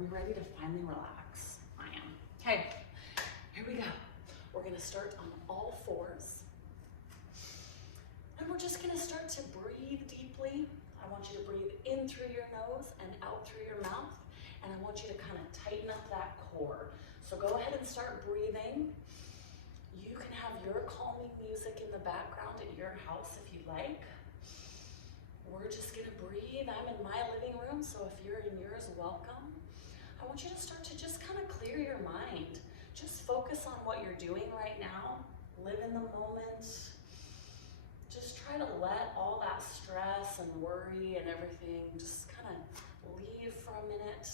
we ready to finally relax? I am. Okay, here we go. We're gonna start on all fours. And we're just gonna start to breathe deeply. I want you to breathe in through your nose and out through your mouth. And I want you to kind of tighten up that core. So go ahead and start breathing. You can have your calming music in the background at your house if you like. We're just gonna breathe. I'm in my living room, so if you're in yours, welcome. I want you to start to just kind of clear your mind. Just focus on what you're doing right now. Live in the moment. Just try to let all that stress and worry and everything just kind of leave for a minute.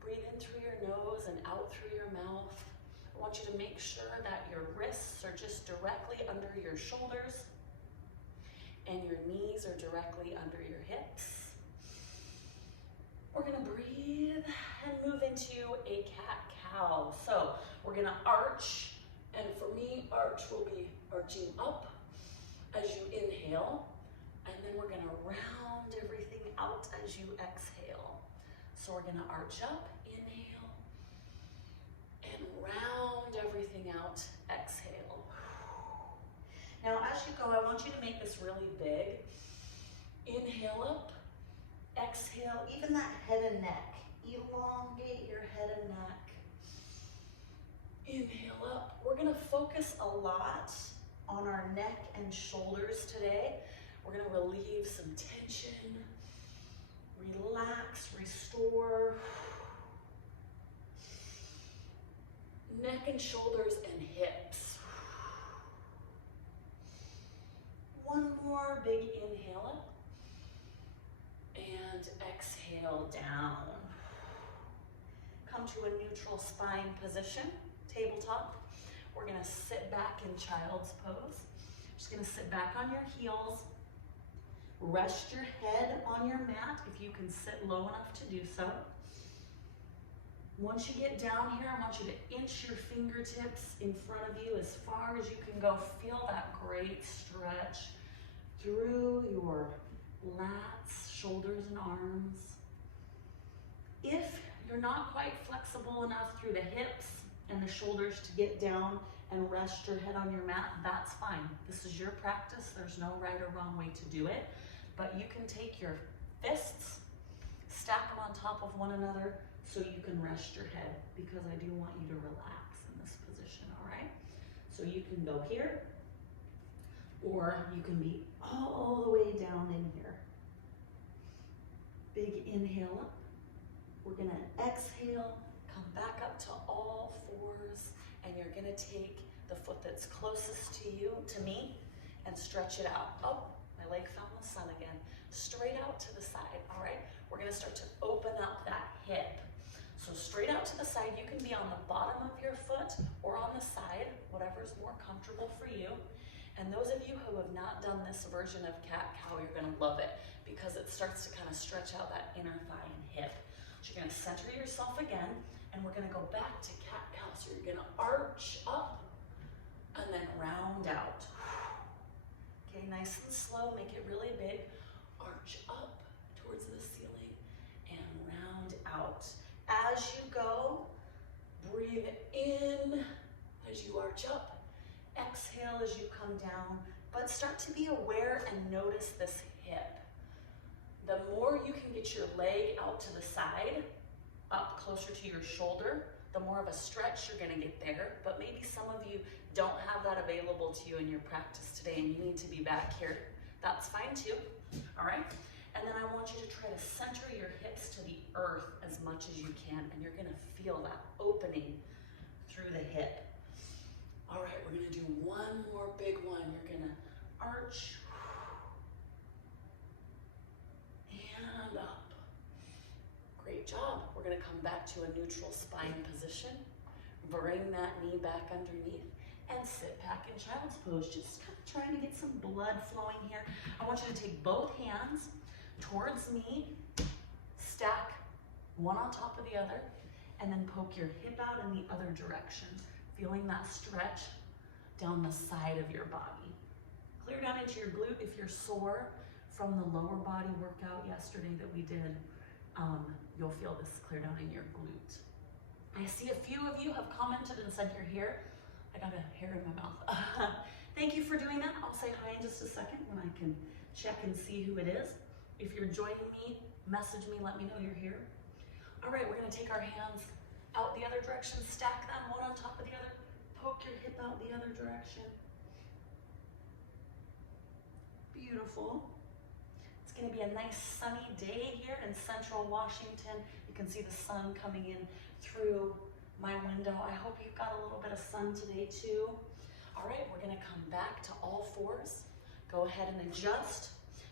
Breathe in through your nose and out through your mouth. I want you to make sure that your wrists are just directly under your shoulders and your knees are directly under your hips. We're gonna breathe and move into a cat-cow. So we're gonna arch, and for me, arch will be arching up as you inhale, and then we're gonna round everything out as you exhale. So we're gonna arch up, inhale, and round everything out, exhale. Now as you go, I want you to make this really big. Inhale up, exhale, even that head and neck. Elongate your head and neck. Inhale up. We're gonna focus a lot on our neck and shoulders today. We're gonna relieve some tension. Relax, restore. Neck and shoulders and hips. One more big inhale up. And exhale down. Come to a neutral spine position, tabletop. We're gonna sit back in child's pose. Just gonna sit back on your heels. Rest your head on your mat if you can sit low enough to do so. Once you get down here, I want you to inch your fingertips in front of you as far as you can go. Feel that great stretch through your lats, shoulders, and arms. If you're not quite flexible enough through the hips and the shoulders to get down and rest your head on your mat, that's fine. This is your practice. There's no right or wrong way to do it. But you can take your fists, stack them on top of one another so you can rest your head, because I do want you to relax in this position, all right? So you can go here, or you can be all the way down in here. Big inhale up. We're gonna exhale, come back up to all fours, and you're gonna take the foot that's closest to you, to me, and stretch it out. Oh, my leg found the sun again. Straight out to the side, all right? We're gonna start to open up that hip. So straight out to the side, you can be on the bottom of your foot or on the side, whatever's more comfortable for you. And those of you who have not done this version of cat-cow, you're gonna love it, because it starts to kind of stretch out that inner thigh and hip. So you're gonna center yourself again, and we're gonna go back to cat-cow. So you're gonna arch up and then round out. Okay, nice and slow, make it really big. Arch up towards the ceiling and round out. As you go, breathe in as you arch up. Exhale as you come down, but start to be aware and notice this hip. The more you can get your leg out to the side, up closer to your shoulder, the more of a stretch you're gonna get there. But maybe some of you don't have that available to you in your practice today and you need to be back here. That's fine too, all right? And then I want you to try to center your hips to the earth as much as you can, and you're gonna feel that opening through the hip. All right, we're gonna do one more big one. You're gonna arch and up. Great job. We're gonna come back to a neutral spine position. Bring that knee back underneath and sit back in child's pose. Just kind of trying to get some blood flowing here. I want you to take both hands towards me, stack one on top of the other, and then poke your hip out in the other direction. Feeling that stretch down the side of your body. Clear down into your glute if you're sore from the lower body workout yesterday that we did. you'll feel this clear down in your glute. I see a few of you have commented and said you're here. I got a hair in my mouth. Thank you for doing that. I'll say hi in just a second when I can check and see who it is. If you're joining me, message me, let me know you're here. All right, we're gonna take our hands out the other direction, stack them one on top of the other, poke your hip out the other direction. Beautiful. It's gonna be a nice sunny day here in central Washington. You can see the sun coming in through my window. I hope you've got a little bit of sun today too. All right, we're gonna come back to all fours. Go ahead and adjust.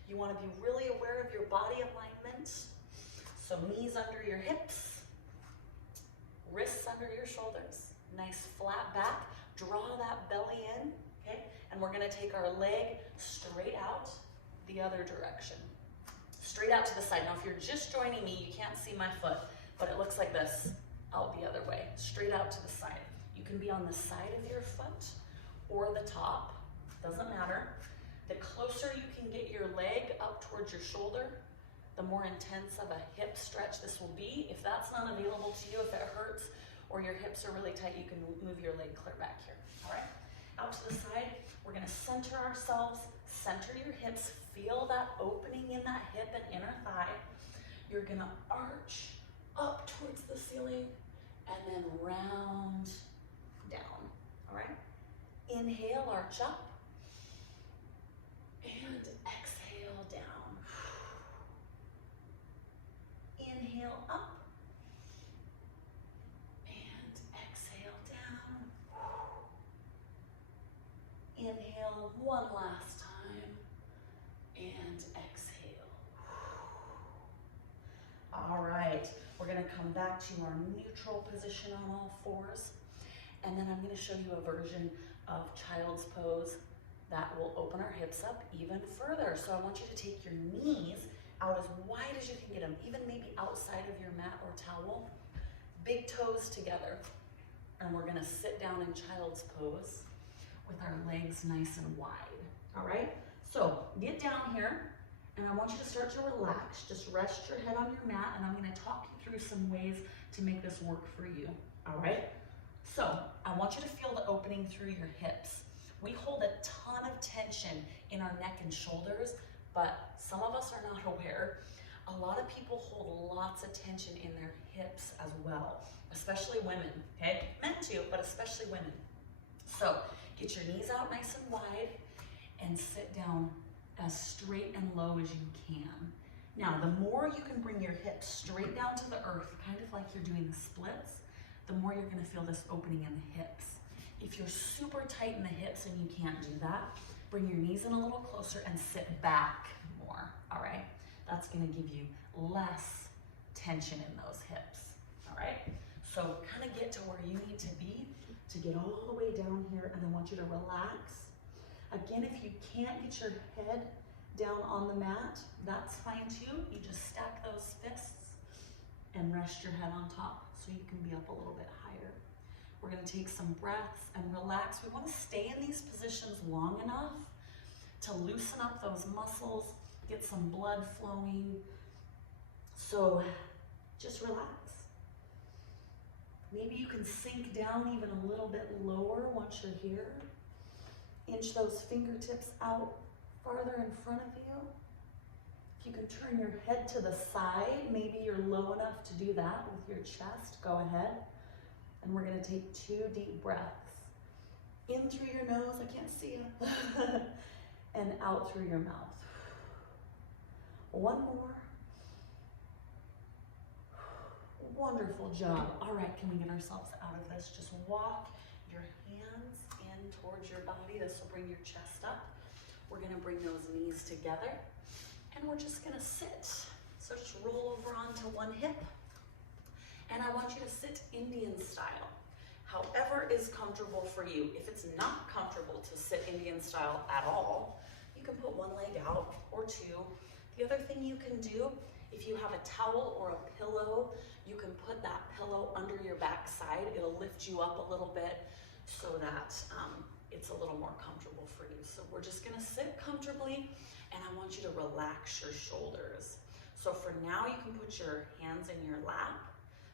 You wanna be really aware of your body alignment. So knees under your hips, wrists under your shoulders, nice flat back. Draw that belly in, okay? And we're gonna take our leg straight out the other direction. Straight out to the side. Now, if you're just joining me, you can't see my foot, but it looks like this, out the other way, straight out to the side. You can be on the side of your foot or the top, doesn't matter. The closer you can get your leg up towards your shoulder, the more intense of a hip stretch this will be. If that's not available to you, if it hurts or your hips are really tight, you can move your leg clear back here, all right? Out to the side, we're gonna center ourselves, center your hips, feel that opening in that hip and inner thigh. You're gonna arch up towards the ceiling and then round down, all right? Inhale, arch up, and exhale down. Inhale up, and exhale down. Inhale one last time, and exhale. All right, we're gonna come back to our neutral position on all fours, and then I'm gonna show you a version of child's pose that will open our hips up even further. So I want you to take your knees out as wide as you can get them, even maybe outside of your mat or towel. Big toes together. And we're gonna sit down in child's pose with our legs nice and wide, all right? So get down here, and I want you to start to relax. Just rest your head on your mat, and I'm gonna talk you through some ways to make this work for you, all right? So I want you to feel the opening through your hips. We hold a ton of tension in our neck and shoulders, but some of us are not aware. A lot of people hold lots of tension in their hips as well, especially women, okay? Men too, but especially women. So get your knees out nice and wide and sit down as straight and low as you can. Now, the more you can bring your hips straight down to the earth, kind of like you're doing the splits, the more you're gonna feel this opening in the hips. If you're super tight in the hips and you can't do that, bring your knees in a little closer and sit back more, all right? That's gonna give you less tension in those hips, all right? So kind of get to where you need to be to get all the way down here, and I want you to relax. Again, if you can't get your head down on the mat, that's fine too. You just stack those fists and rest your head on top so you can be up a little bit higher. We're gonna take some breaths and relax. We wanna stay in these positions long enough to loosen up those muscles, get some blood flowing. So just relax. Maybe you can sink down even a little bit lower once you're here. Inch those fingertips out farther in front of you. If you can turn your head to the side, maybe you're low enough to do that with your chest, go ahead. And we're gonna take 2 deep breaths. In through your nose, I can't see you. And out through your mouth. One more. Wonderful job. All right, can we get ourselves out of this? Just walk your hands in towards your body. This will bring your chest up. We're gonna bring those knees together, and we're just gonna sit. So just roll over onto one hip, and I want you to sit Indian style, however is comfortable for you. If it's not comfortable to sit Indian style at all, you can put one leg out or 2. The other thing you can do, if you have a towel or a pillow, you can put that pillow under your backside. It'll lift you up a little bit so that it's a little more comfortable for you. So we're just gonna sit comfortably, and I want you to relax your shoulders. So for now, you can put your hands in your lap,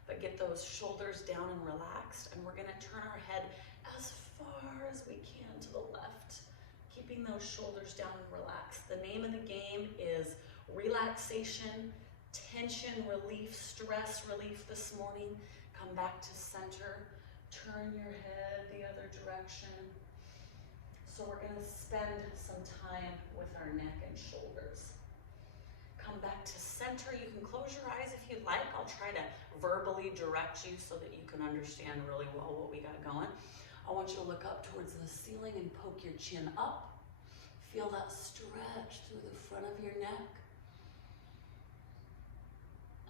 but get those shoulders down and relaxed. And we're gonna turn our head as far as we can to the left, keeping those shoulders down and relaxed. The name of the game is relaxation, tension relief, stress relief this morning. Come back to center, turn your head the other direction. So we're gonna spend some time with our neck and shoulders. Come back to center. You can close your eyes if you'd like. I'll try to verbally direct you so that you can understand really well what we got going. I want you to look up towards the ceiling and poke your chin up. Feel that stretch through the front of your neck.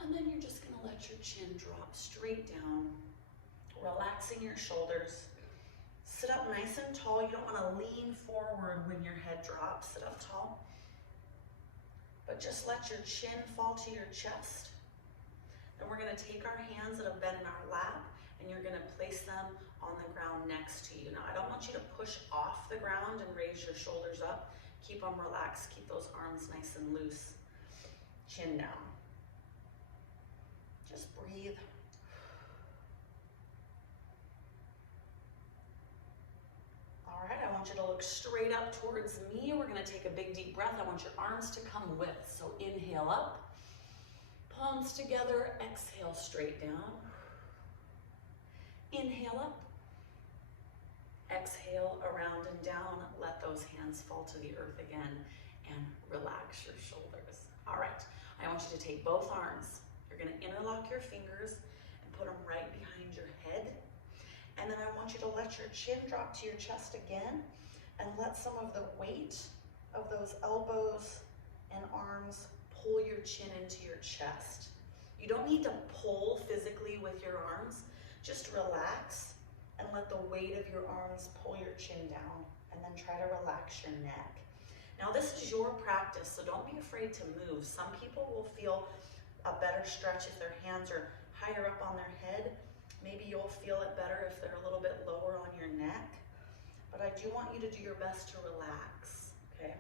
And then you're just gonna let your chin drop straight down, relaxing your shoulders. Sit up nice and tall. You don't wanna lean forward when your head drops. Sit up tall. But just let your chin fall to your chest. Then we're gonna take our hands that have been in our lap and you're gonna place them on the ground next to you. Now, I don't want you to push off the ground and raise your shoulders up. Keep them relaxed, keep those arms nice and loose. Chin down. Just breathe. All right, I want you to look straight up towards me. We're gonna take a big deep breath. I want your arms to come with. So inhale up, palms together, exhale straight down. Inhale up, exhale around and down. Let those hands fall to the earth again and relax your shoulders. All right, I want you to take both arms. You're gonna interlock your fingers and put them right behind your head. And then I want you to let your chin drop to your chest again and let some of the weight of those elbows and arms pull your chin into your chest. You don't need to pull physically with your arms. Just relax and let the weight of your arms pull your chin down, and then try to relax your neck. Now this is your practice, so don't be afraid to move. Some people will feel a better stretch if their hands are higher up on their head. Maybe you'll feel it better if they're a little bit lower on your neck. But I do want you to do your best to relax, okay?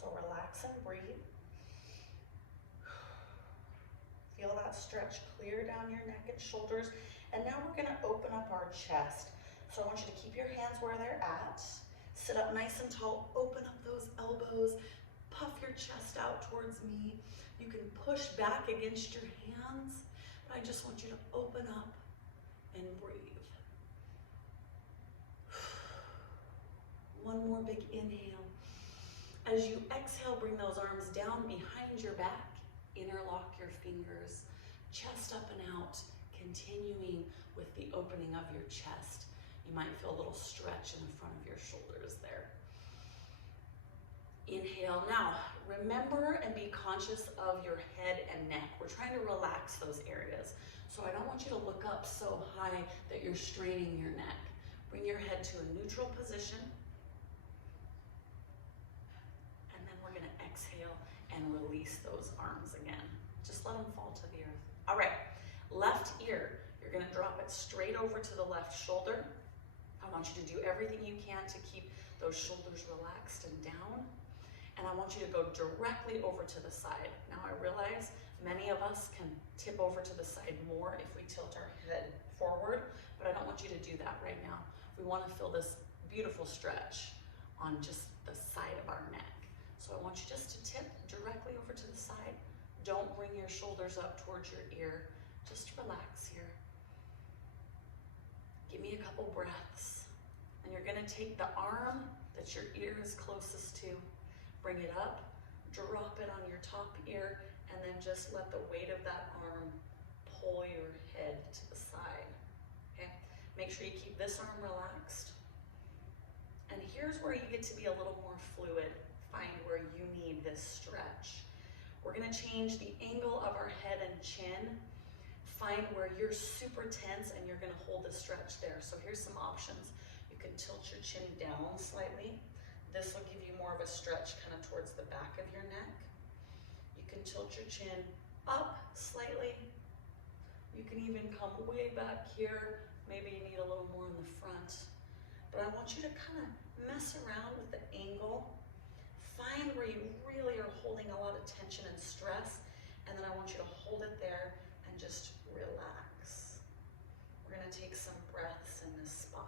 So relax and breathe. Feel that stretch clear down your neck and shoulders. And now we're gonna open up our chest. So I want you to keep your hands where they're at. Sit up nice and tall, open up those elbows, puff your chest out towards me. You can push back against your hands, but I just want you to open up and breathe. One more big inhale. As you exhale, bring those arms down behind your back, interlock your fingers, chest up and out, continuing with the opening of your chest. You might feel a little stretch in the front of your shoulders there. Inhale. Now, remember and be conscious of your head and neck. We're trying to relax those areas. So I don't want you to look up so high that you're straining your neck. Bring your head to a neutral position. And then we're gonna exhale and release those arms again. Just let them fall to the earth. All right, left ear. You're gonna drop it straight over to the left shoulder. I want you to do everything you can to keep those shoulders relaxed and down. And I want you to go directly over to the side. Now I realize many of us can tip over to the side more if we tilt our head forward, but I don't want you to do that right now. We want to feel this beautiful stretch on just the side of our neck. So I want you just to tip directly over to the side. Don't bring your shoulders up towards your ear. Just relax here. Give me a couple breaths. And you're gonna take the arm that your ear is closest to, bring it up, drop it on your top ear, and then just let the weight of that arm pull your head to the side, okay? Make sure you keep this arm relaxed. And here's where you get to be a little more fluid. Find where you need this stretch. We're gonna change the angle of our head and chin. Find where you're super tense and you're gonna hold the stretch there. So here's some options. You can tilt your chin down slightly. This will give you more of a stretch kind of towards the back of your neck. You can tilt your chin up slightly. You can even come way back here. Maybe you need a little more in the front. But I want you to kind of mess around with the angle. Find where you really are holding a lot of tension and stress, And then I want you to hold it there and just relax. We're gonna take some breaths in this spot.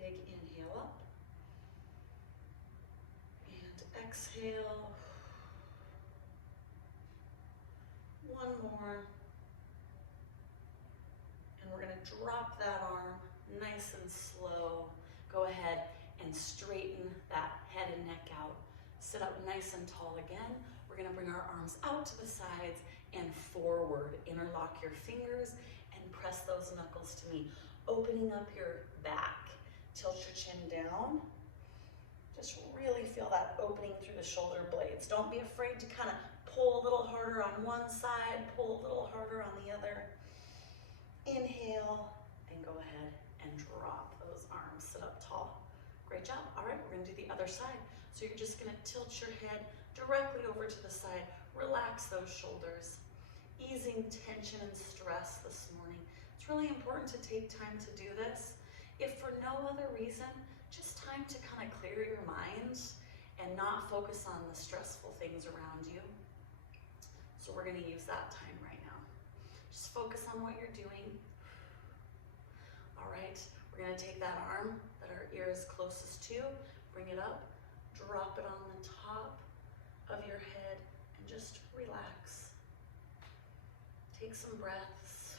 Big inhale up. And exhale. One more. And we're gonna drop that arm nice and slow. Go ahead and straighten that head and neck out. Sit up nice and tall again. We're gonna bring our arms out to the sides and forward. Interlock your fingers and press those knuckles to me. Opening up your back. Tilt your chin down. Just really feel that opening through the shoulder blades. Don't be afraid to kind of pull a little harder on one side, pull a little harder on the other. Inhale, and go ahead and drop those arms. Sit up tall. Great job. All right, we're gonna do the other side. So you're just gonna tilt your head directly over to the side. Relax those shoulders. Easing tension and stress this morning. It's really important to take time to do this. If for no other reason, just time to kind of clear your mind and not focus on the stressful things around you. So we're gonna use that time right now. Just focus on what you're doing. All right, we're gonna take that arm that our ear is closest to, bring it up, drop it on the top of your head, and just relax. Take some breaths.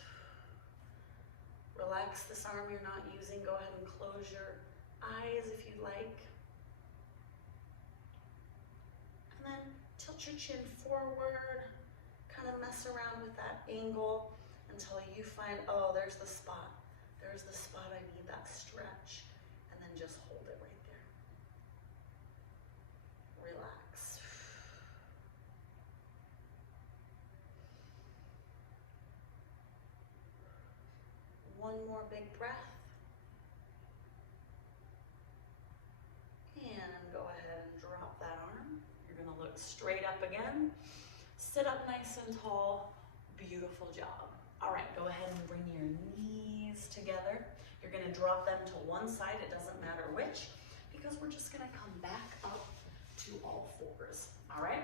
Relax this arm you're not using. Go ahead and close your eyes if you'd like. And then tilt your chin forward. Kind of mess around with that angle until you find, oh, there's the spot. There's the spot I need, that stretch. And then just hold it right there. Relax. One more big breath. And go ahead and drop that arm. You're gonna look straight up again. Sit up nice and tall. Beautiful job. All right, go ahead and bring your knees together. You're gonna drop them to one side, it doesn't matter which, because we're just gonna come back up to all fours. All right?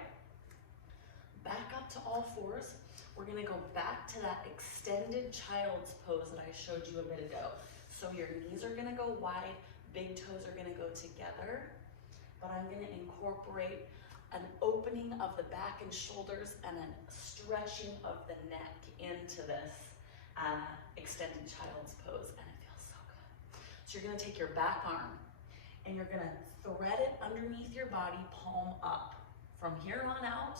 Back up to all fours. We're gonna go back to that extended child's pose that I showed you a bit ago. So your knees are gonna go wide, big toes are gonna go together, but I'm gonna incorporate an opening of the back and shoulders and a stretching of the neck into this extended child's pose, and it feels so good. So you're gonna take your back arm and you're gonna thread it underneath your body, palm up. From here on out,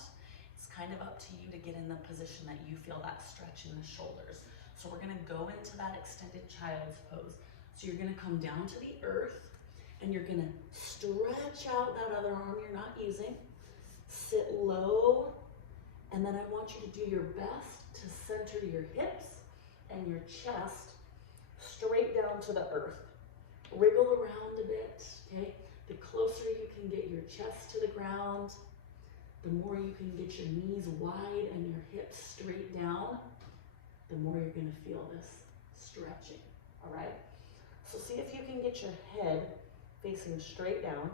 it's kind of up to you to get in the position that you feel that stretch in the shoulders. So we're gonna go into that extended child's pose. So you're gonna come down to the earth and you're gonna stretch out that other arm you're not using. Sit low, and then I want you to do your best to center your hips and your chest straight down to the earth. Wriggle around a bit, okay? The closer you can get your chest to the ground, the more you can get your knees wide and your hips straight down, the more you're gonna feel this stretching, all right? So see if you can get your head facing straight down,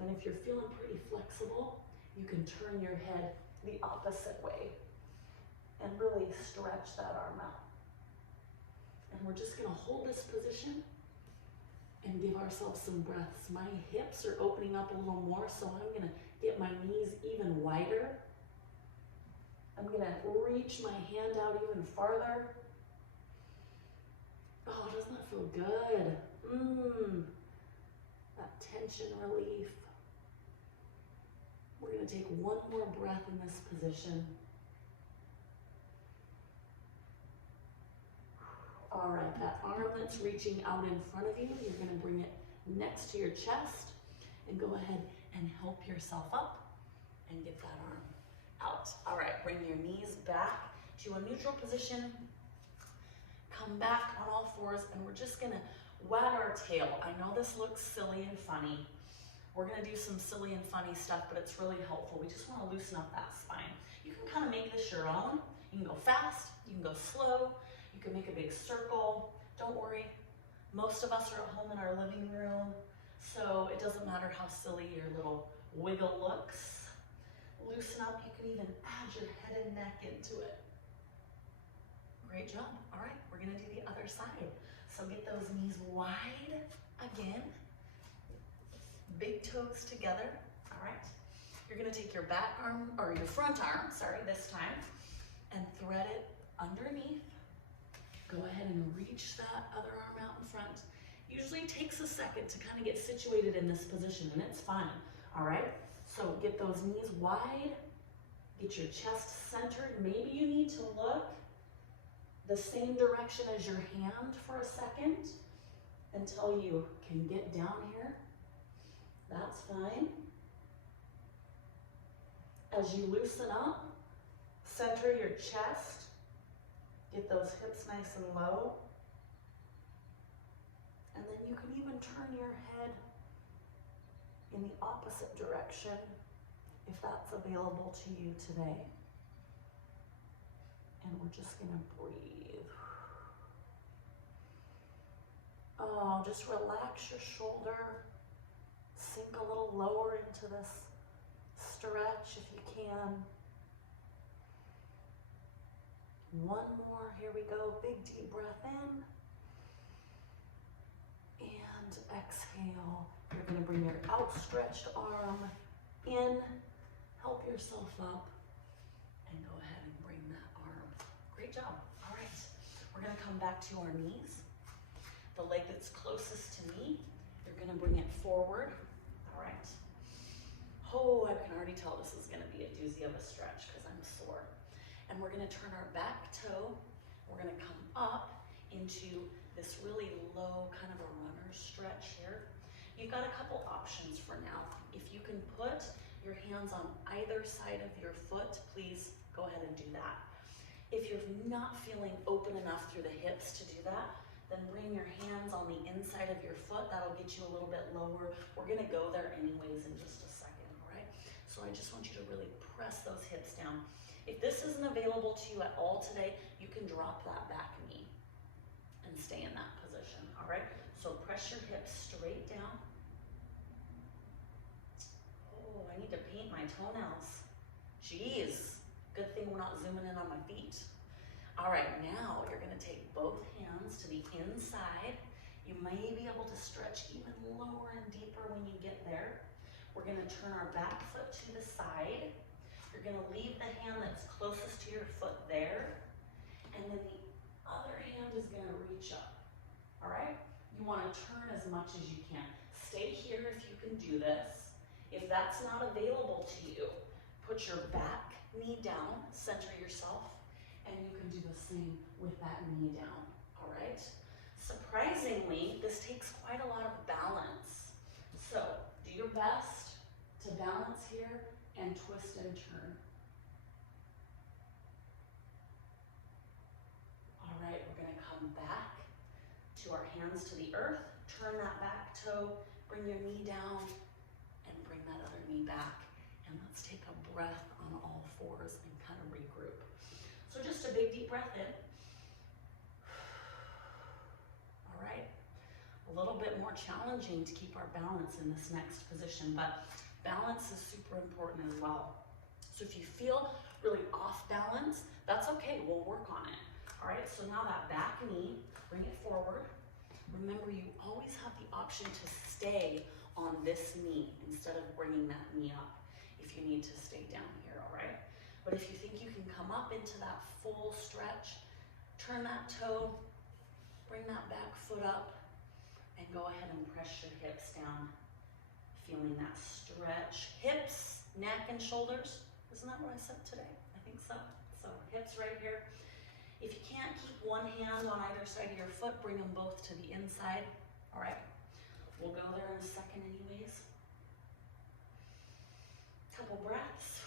and if you're feeling pretty flexible, you can turn your head the opposite way and really stretch that arm out. And we're just gonna hold this position and give ourselves some breaths. My hips are opening up a little more, so I'm gonna get my knees even wider. I'm gonna reach my hand out even farther. Oh, doesn't that feel good? That tension relief. We're gonna take one more breath in this position. All right, that arm that's reaching out in front of you, you're gonna bring it next to your chest and go ahead and help yourself up and get that arm out. All right, bring your knees back to a neutral position. Come back on all fours, and we're just gonna wag our tail. I know this looks silly and funny. We're gonna do some silly and funny stuff, but it's really helpful. We just wanna loosen up that spine. You can kind of make this your own. You can go fast, you can go slow, you can make a big circle. Don't worry, most of us are at home in our living room. So it doesn't matter how silly your little wiggle looks. Loosen up. You can even add your head and neck into it. Great job. All right, we're gonna do the other side. So get those knees wide again. Big toes together. All right. You're gonna take your back arm, or your front arm, sorry, this time, and thread it underneath. Go ahead and reach that other arm out in front. Usually takes a second to kind of get situated in this position, and it's fine, all right? So get those knees wide, get your chest centered. Maybe you need to look the same direction as your hand for a second until you can get down here. That's fine. As you loosen up, center your chest, get those hips nice and low. And then you can even turn your head in the opposite direction if that's available to you today. And we're just gonna breathe. Oh, just relax your shoulder. Sink a little lower into this stretch if you can. One more, here we go. Big deep breath in. And exhale. You're gonna bring your outstretched arm in. Help yourself up. And go ahead and bring that arm. Great job. All right. We're gonna come back to our knees. The leg that's closest to me, you're gonna bring it forward. All right. Oh, I can already tell this is gonna be a doozy of a stretch because I'm sore. And we're gonna turn our back toe. We're gonna come up into this really low kind of a runner stretch here. You've got a couple options for now. If you can put your hands on either side of your foot, please go ahead and do that. If you're not feeling open enough through the hips to do that, then bring your hands on the inside of your foot. That'll get you a little bit lower. We're gonna go there anyways in just a second, all right? So I just want you to really press those hips down. If this isn't available to you at all today, you can drop that back knee and stay in that position, all right? So press your hips straight down. Oh, I need to paint my toenails. Jeez, good thing we're not zooming in on my feet. All right, now you're gonna take both hands to the inside. You may be able to stretch even lower and deeper when you get there. We're gonna turn our back foot to the side. You're gonna leave the hand that's closest to your foot there, and then the other hand is gonna reach up, all right? You wanna turn as much as you can. Stay here if you can do this. If that's not available to you, put your back knee down, center yourself, and you can do the same with that knee down, all right? Surprisingly, this takes quite a lot of balance. So do your best to balance here and twist and turn. All right, we're gonna come back to our hands to the earth, turn that back toe, bring your knee down, and bring that other knee back. And let's take a breath on all fours and kind of regroup. So just a big deep breath in. All right, a little bit more challenging to keep our balance in this next position, but balance is super important as well. So if you feel really off balance, that's okay, we'll work on it. All right, so now that back knee, bring it forward. Remember, you always have the option to stay on this knee instead of bringing that knee up if you need to stay down here, all right? But if you think you can come up into that full stretch, turn that toe, bring that back foot up, and go ahead and press your hips down, feeling that stretch. Hips, neck, and shoulders. Isn't that what I said today? I think so. So hips right here. If you can't keep one hand on either side of your foot, bring them both to the inside. All right, we'll go there in a second anyways. Couple breaths.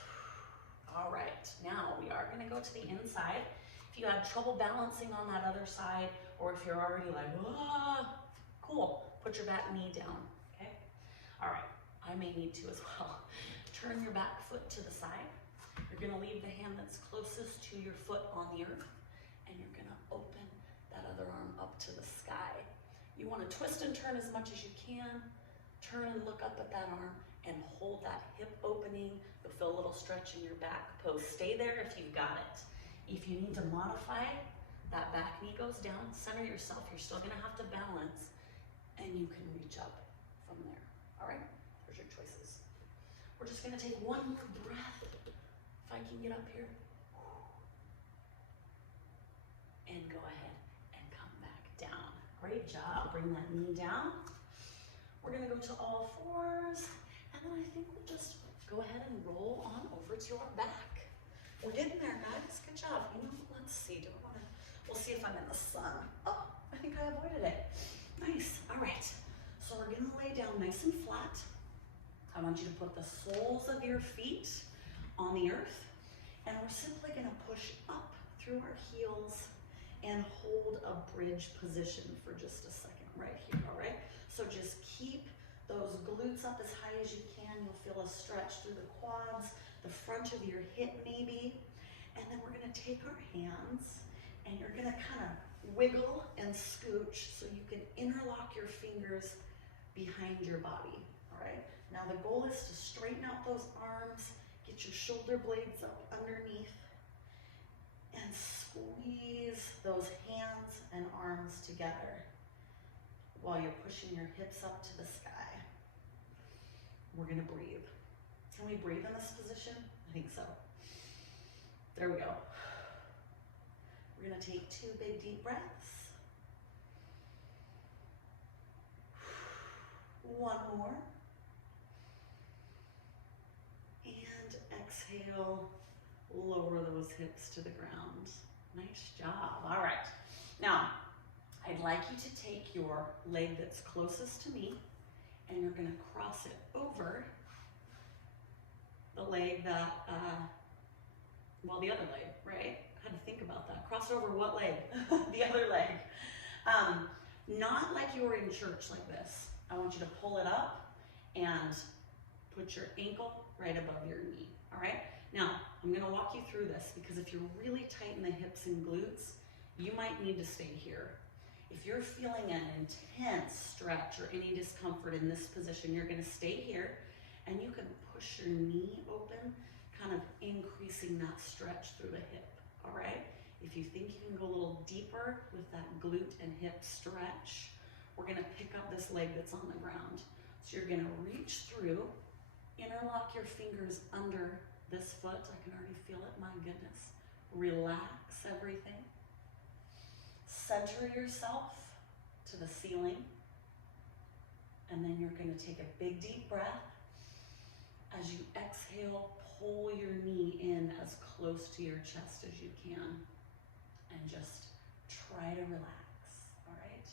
All right, now we are gonna go to the inside. If you had trouble balancing on that other side, or if you're already like, ah, cool, put your back knee down, okay? All right, I may need to as well. Turn your back foot to the side. You're gonna leave the hand that's closest to your foot on the earth, and you're gonna open that other arm up to the sky. You wanna twist and turn as much as you can, Turn and look up at that arm and hold that hip opening. You'll feel a little stretch in your back pose. Stay there if you've got it. If you need to modify, that back knee goes down, center yourself. You're still gonna have to balance, and you can reach up from there. All right, there's your choices. We're just gonna take one more breath. If I can get up here. And go ahead and come back down. Great job. Bring that knee down. We're gonna go to all fours, and then I think we'll just go ahead and roll on over to our back. We're getting there, guys. Good job. You know, let's see. We'll see if I'm in the sun. Oh, I think I avoided it. Nice. All right. So we're gonna lay down nice and flat. I want you to put the soles of your feet on the earth, and we're simply gonna push up through our heels and hold a bridge position for just a second right here, all right? So just keep those glutes up as high as you can. You'll feel a stretch through the quads, the front of your hip maybe, and then we're gonna take our hands and you're gonna kind of wiggle and scooch so you can interlock your fingers behind your body, all right? Now the goal is to straighten out those arms, get your shoulder blades up underneath, and squeeze those hands and arms together while you're pushing your hips up to the sky. We're gonna breathe. Can we breathe in this position? I think so. There we go. We're gonna take 2 big deep breaths. One more. And exhale. Lower those hips to the ground. Nice job. All right. Now, I'd like you to take your leg that's closest to me and you're gonna cross it over the leg that, well, the other leg, right? I had to think about that. Cross over what leg? The other leg. Not like you were in church like this. I want you to pull it up and put your ankle right above your knee, all right? Now, I'm gonna walk you through this because if you're really tight in the hips and glutes, you might need to stay here. If you're feeling an intense stretch or any discomfort in this position, you're gonna stay here and you can push your knee open, kind of increasing that stretch through the hip, all right? If you think you can go a little deeper with that glute and hip stretch, we're gonna pick up this leg that's on the ground. So you're gonna reach through, interlock your fingers under this foot. I can already feel it, my goodness. Relax everything. Center yourself to the ceiling. And then you're gonna take a big deep breath. As you exhale, pull your knee in as close to your chest as you can. And just try to relax, all right?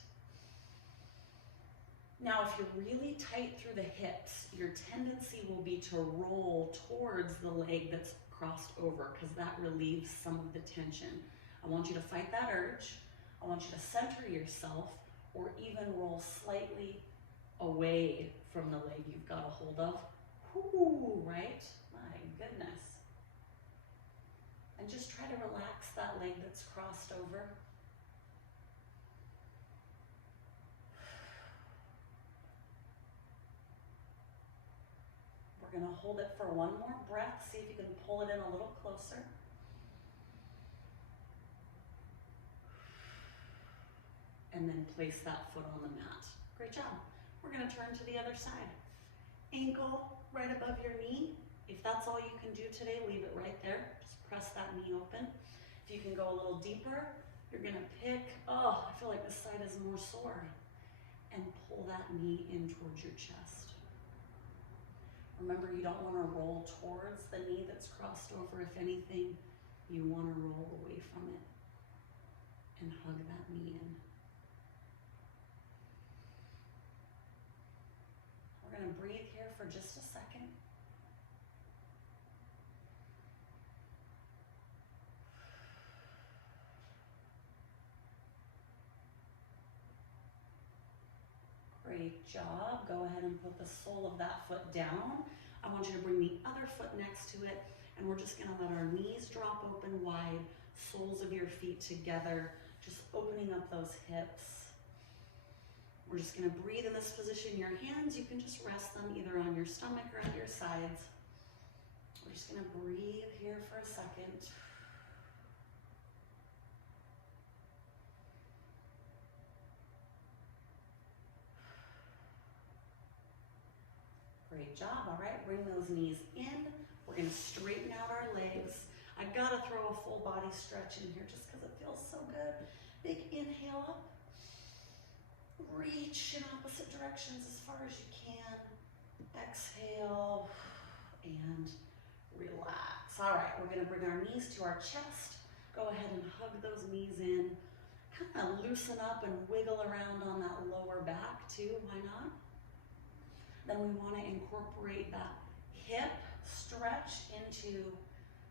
Now, if you're really tight through the hips, your tendency will be to roll towards the leg that's crossed over because that relieves some of the tension. I want you to fight that urge. I want you to center yourself or even roll slightly away from the leg you've got a hold of. Whoo, right? My goodness. And just try to relax that leg that's crossed over. We're gonna hold it for one more breath. See if you can pull it in a little closer. And then place that foot on the mat. Great job. We're gonna turn to the other side. Ankle right above your knee. If that's all you can do today, leave it right there. Just press that knee open. If you can go a little deeper, you're gonna pick, oh, I feel like this side is more sore. And pull that knee in towards your chest. Remember, you don't wanna roll towards the knee that's crossed over. If anything, you wanna roll away from it and hug that knee in. We're gonna breathe here for just a second. Great job. Go ahead and put the sole of that foot down. I want you to bring the other foot next to it, and we're just gonna let our knees drop open wide, soles of your feet together, just opening up those hips. We're just gonna breathe in this position. Your hands, you can just rest them either on your stomach or at your sides. We're just gonna breathe here for a second. Great job, all right, bring those knees in. We're gonna straighten out our legs. I gotta throw a full body stretch in here just because it feels so good. Big inhale up. Reach in opposite directions as far as you can. Exhale and relax. All right, we're gonna bring our knees to our chest. Go ahead and hug those knees in. Kind of loosen up and wiggle around on that lower back too, why not? Then we wanna incorporate that hip stretch into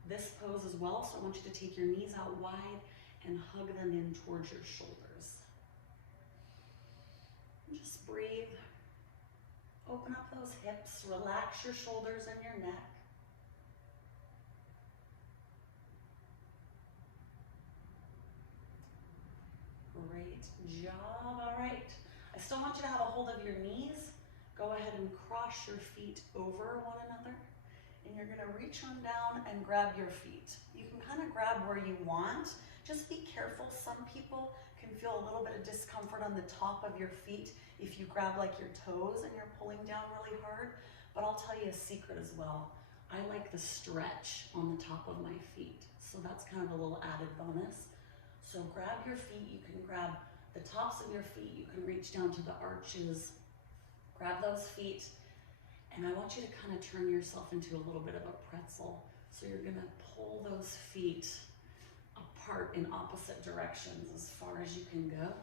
this pose as well. So I want you to take your knees out wide and hug them in towards your shoulders. Just breathe. Open up those hips, relax your shoulders and your neck. Great job, all right. I still want you to have a hold of your knees. Go ahead and cross your feet over one another. And you're gonna reach on down and grab your feet. You can kind of grab where you want. Just be careful. Some people can feel a little bit of discomfort on the top of your feet if you grab like your toes and you're pulling down really hard. But I'll tell you a secret as well. I like the stretch on the top of my feet. So that's kind of a little added bonus. So grab your feet. You can grab the tops of your feet. You can reach down to the arches. Grab those feet. And I want you to kind of turn yourself into a little bit of a pretzel. So you're gonna pull those feet apart in opposite directions as far as you can go.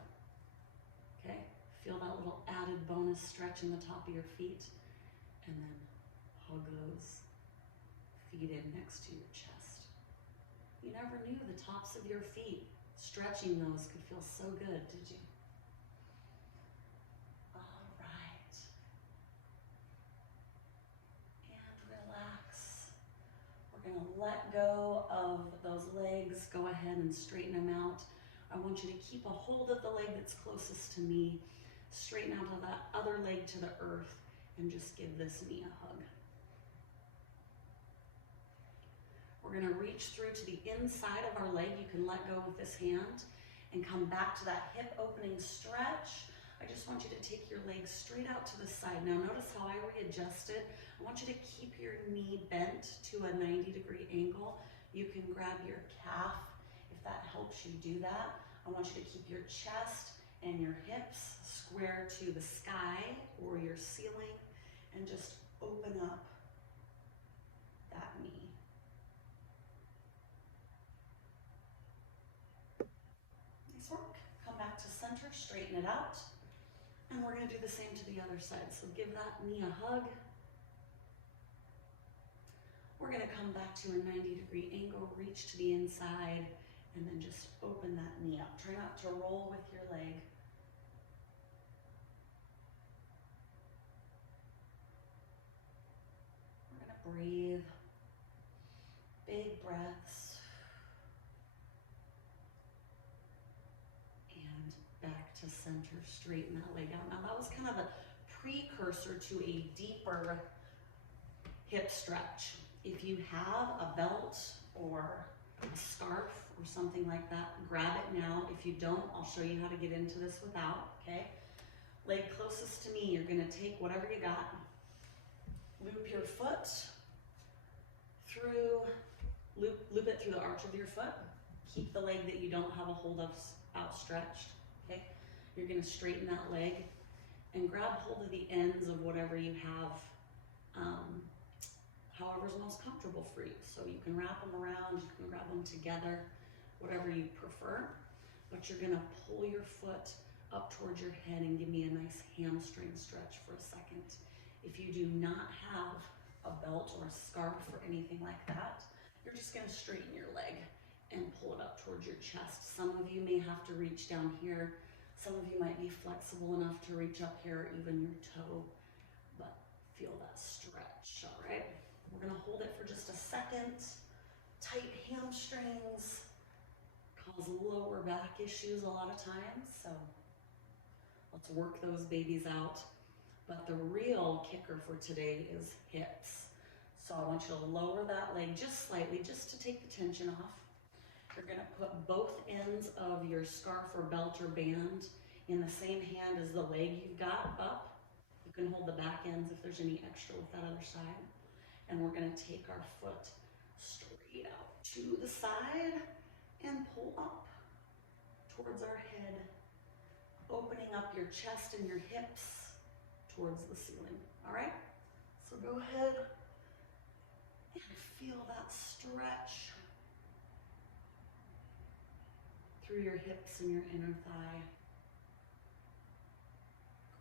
Okay, feel that little added bonus stretch in the top of your feet. And then hug those feet in next to your chest. You never knew the tops of your feet, stretching those could feel so good, did you? We're gonna let go of those legs. Go ahead and straighten them out. I want you to keep a hold of the leg that's closest to me. Straighten out of that other leg to the earth and just give this knee a hug. We're gonna reach through to the inside of our leg. You can let go with this hand and come back to that hip opening stretch. I just want you to take your legs straight out to the side. Now notice how I readjusted. I want you to keep your knee bent to a 90-degree angle. You can grab your calf if that helps you do that. I want you to keep your chest and your hips square to the sky or your ceiling and just open up that knee. Nice work. Come back to center, straighten it out. And we're gonna do the same to the other side. So give that knee a hug. We're gonna come back to a 90-degree angle, reach to the inside, and then just open that knee up. Try not to roll with your leg. We're gonna breathe. Big breaths. And back to center, straighten that leg out. Now that was kind of a precursor to a deeper hip stretch. If you have a belt or a scarf or something like that, grab it now. If you don't, I'll show you how to get into this without, okay? Leg closest to me, you're gonna take whatever you got, loop your foot through, loop it through the arch of your foot. Keep the leg that you don't have a hold of outstretched, okay? You're gonna straighten that leg and grab hold of the ends of whatever you have, however's most comfortable for you. So you can wrap them around, you can grab them together, whatever you prefer. But you're gonna pull your foot up towards your head and give me a nice hamstring stretch for a second. If you do not have a belt or a scarf or anything like that, you're just gonna straighten your leg and pull it up towards your chest. Some of you may have to reach down here. Some of you might be flexible enough to reach up here or even your toe, but feel that stretch, all right? We're gonna hold it for just a second. Tight hamstrings cause lower back issues a lot of times, so Let's work those babies out. But the real kicker for today is hips. So I want you to lower that leg just slightly, just to take the tension off. You're gonna put both ends of your scarf or belt or band in the same hand as the leg you've got up. You can hold the back ends if there's any extra with that other side. And we're gonna take our foot straight out to the side and pull up towards our head, opening up your chest and your hips towards the ceiling, all right? So go ahead and feel that stretch through your hips and your inner thigh.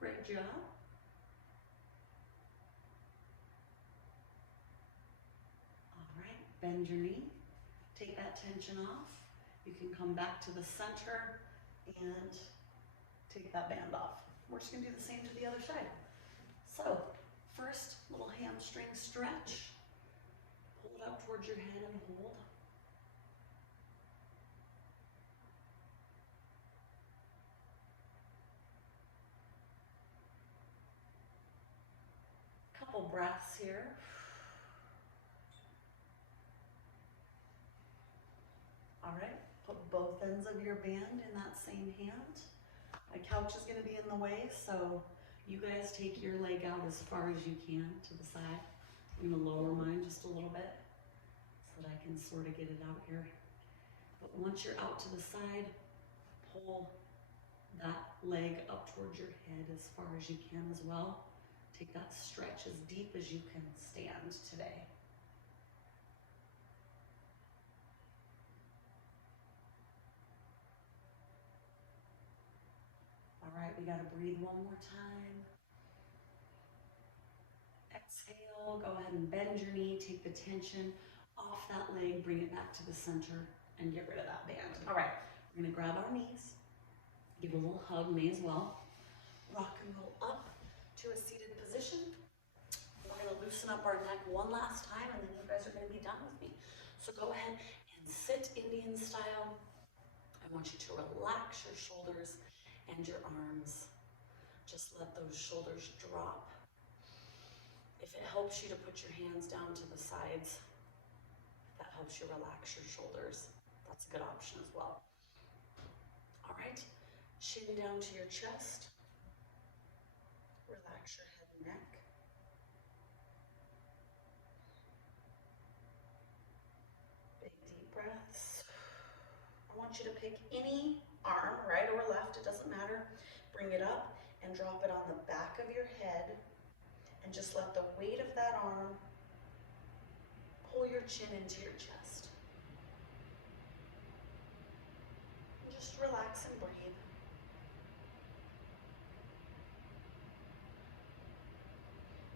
Great job. All right, bend your knee, take that tension off. You can come back to the center and take that band off. We're just gonna do the same to the other side. So, first, little hamstring stretch. Pull it up towards your head and hold. Couple breaths here. All right, put both ends of your band in that same hand. My couch is gonna be in the way, so you guys take your leg out as far as you can to the side. I'm gonna lower mine just a little bit so that I can sort of get it out here. But once you're out to the side, pull that leg up towards your head as far as you can as well. Take that stretch as deep as you can stand today. All right, we gotta breathe one more time. Exhale, go ahead and bend your knee, take the tension off that leg, bring it back to the center, and get rid of that band. All right, we're gonna grab our knees, give a little hug, may as well. Rock and roll up to a seated position. We're gonna loosen up our neck one last time, and then you guys are gonna be done with me. So go ahead and sit Indian style. I want you to relax your shoulders and your arms. Just let those shoulders drop. If it helps you to put your hands down to the sides, that helps you relax your shoulders. That's a good option as well. All right, chin down to your chest. Relax your head and neck. Big deep breaths. I want you to pick any arm, right or left, it doesn't matter. Bring it up and drop it on the back of your head, and just let the weight of that arm pull your chin into your chest. And just relax and breathe.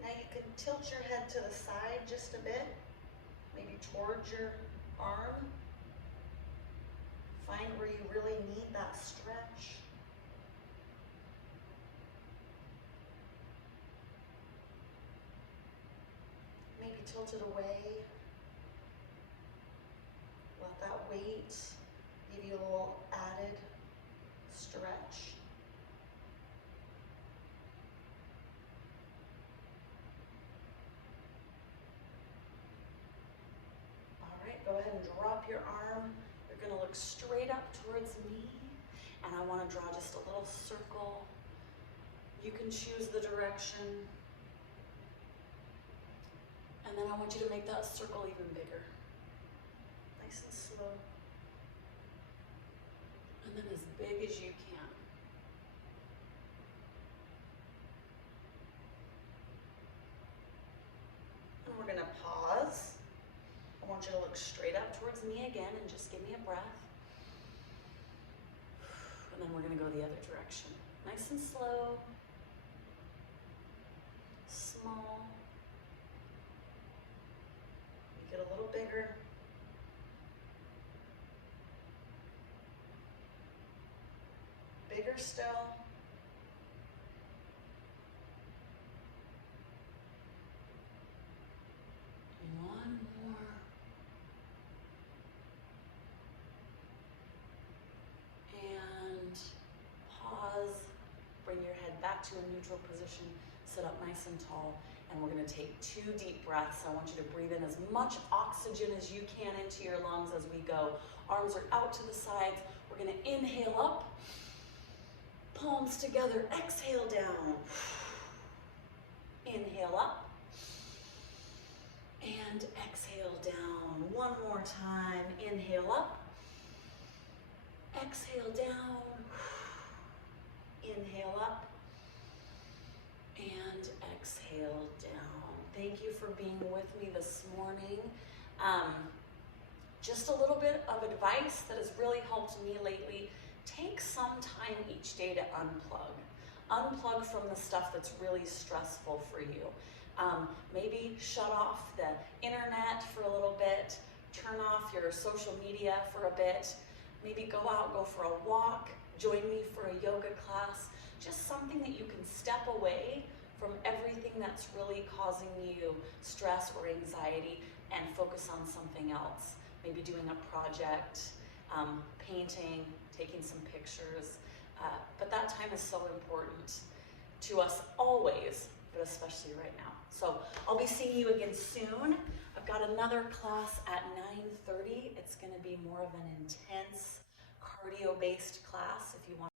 Now you can tilt your head to the side just a bit, maybe towards your arm. Find where you really need that stretch. Maybe tilt it away. Let that weight give you a little added stretch. All right, go ahead and drop your arm. You're gonna look straight up towards me, and I wanna draw just a little circle. You can choose the direction. And then I want you to make that circle even bigger. Nice and slow. And then as big as you can. And we're gonna pause. I want you to look straight up towards me again and just give me a breath. And then we're gonna go the other direction. Nice and slow. Small. Make it a little bigger. Bigger still. One more. And pause. Bring your neutral position, sit up nice and tall, and we're gonna take 2 deep breaths. I want you to breathe in as much oxygen as you can into your lungs as we go. Arms are out to the sides. We're gonna inhale up, palms together, exhale down. Inhale up, and exhale down. One more time, inhale up, exhale down, inhale up, and exhale down. Thank you for being with me this morning. Just a little bit of advice that has really helped me lately. Take some time each day to unplug. Unplug from the stuff that's really stressful for you. Maybe shut off the internet for a little bit, turn off your social media for a bit, maybe go out, go for a walk, join me for a yoga class, just something that you can step away from everything that's really causing you stress or anxiety and focus on something else. Maybe doing a project, painting, taking some pictures. But that time is so important to us always, but especially right now. So I'll be seeing you again soon. I've got another class at 9:30. It's gonna be more of an intense cardio-based class if you want